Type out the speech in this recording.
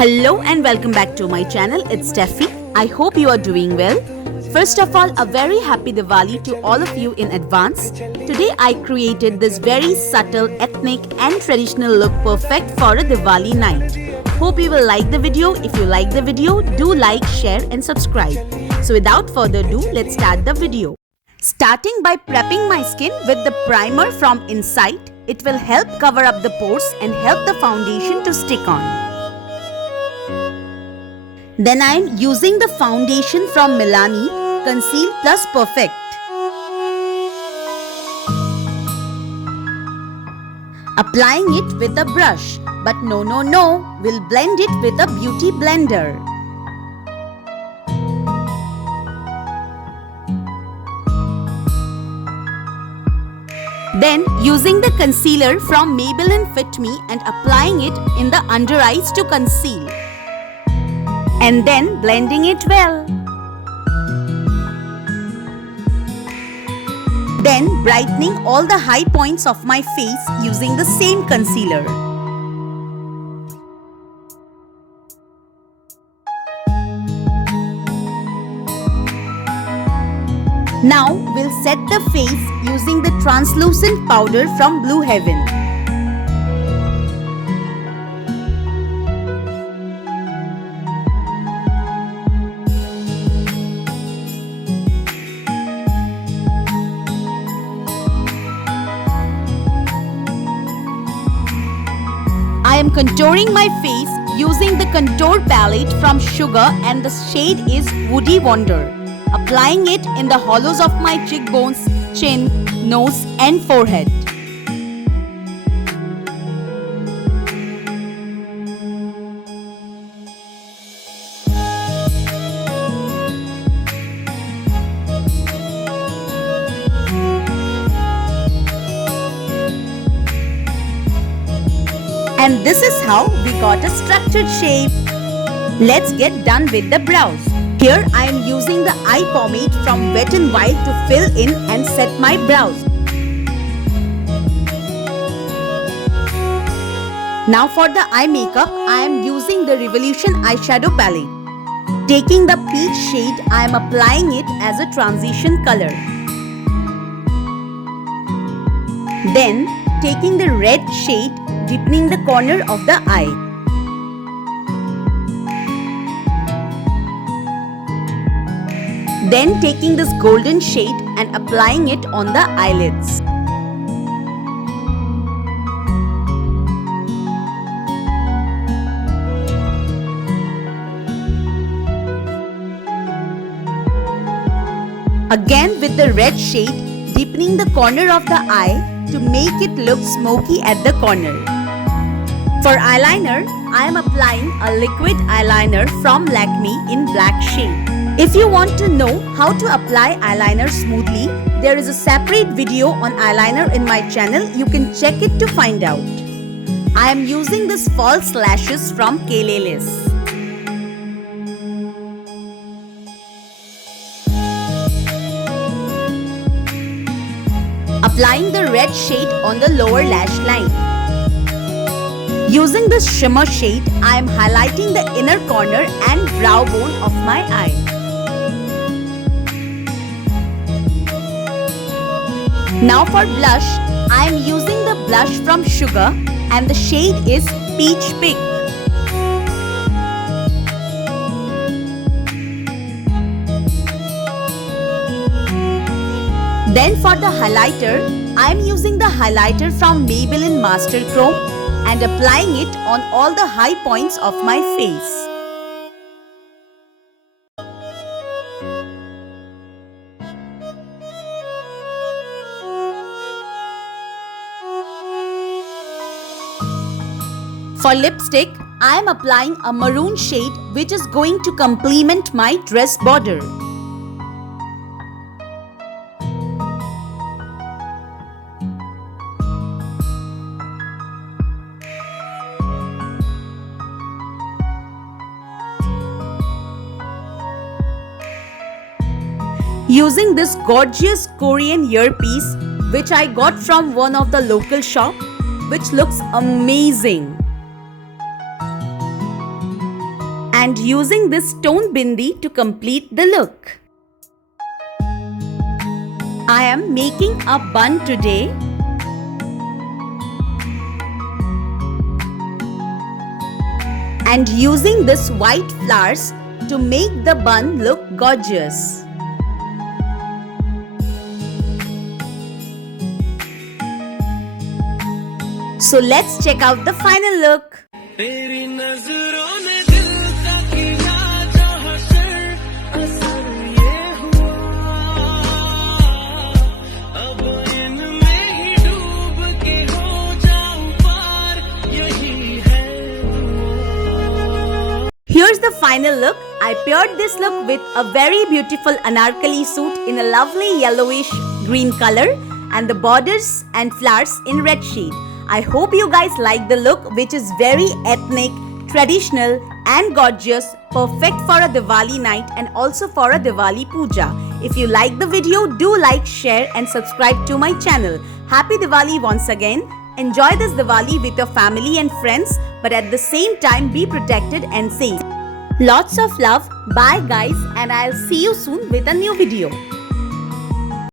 Hello and welcome back to my channel. It's Steffi. I hope you are doing well. First of all, a very happy Diwali to all of you in advance. Today I created this very subtle, ethnic and traditional look perfect for a Diwali night. Hope you will like the video. If you like the video, do like, share and subscribe. So without further ado, let's start the video. Starting by prepping my skin with the primer from Insight, it will help cover up the pores and help the foundation to stick on. Then I am using the foundation from Milani, Conceal Plus Perfect. Applying it with a brush, but no, we'll blend it with a beauty blender. Then using the concealer from Maybelline Fit Me and applying it in the under eyes to conceal. And then blending it well. Then brightening all the high points of my face using the same concealer. Now we'll set the face using the translucent powder from Blue Heaven. I am contouring my face using the contour palette from Sugar and the shade is Woody Wonder. Applying it in the hollows of my cheekbones, chin, nose and forehead. And this is how we got a structured shape. Let's get done with the brows. Here I am using the eye pomade from Wet n Wild to fill in and set my brows. Now for the eye makeup, I am using the Revolution eyeshadow palette. Taking the peach shade, I am applying it as a transition color. Then taking the red shade, deepening the corner of the eye. Then taking this golden shade and applying it on the eyelids. Again with the red shade, deepening the corner of the eye to make it look smoky at the corner. For eyeliner, I am applying a liquid eyeliner from Lakme in black shade. If you want to know how to apply eyeliner smoothly, there is a separate video on eyeliner in my channel. You can check it to find out. I am using this false lashes from Kalelis. Applying the red shade on the lower lash line. Using this shimmer shade, I am highlighting the inner corner and brow bone of my eye. Now for blush, I am using the blush from Sugar and the shade is Peach Pink. Then for the highlighter, I am using the highlighter from Maybelline Master Chrome and applying it on all the high points of my face. For lipstick, I am applying a maroon shade which is going to complement my dress border. Using this gorgeous Korean earpiece which I got from one of the local shop, which looks amazing. and using this stone bindi to complete the look. I am making a bun today. And using this white flowers to make the bun look gorgeous. So let's check out the final look. Here's the final look. I paired this look with a very beautiful anarkali suit in a lovely yellowish green color and the borders and flowers in red shade. I hope you guys like the look, which is very ethnic, traditional and gorgeous, perfect for a Diwali night and also for a Diwali puja. If you like the video, do like, share and subscribe to my channel. Happy Diwali once again. Enjoy this Diwali with your family and friends, but at the same time be protected and safe. Lots of love. Bye guys, and I'll see you soon with a new video.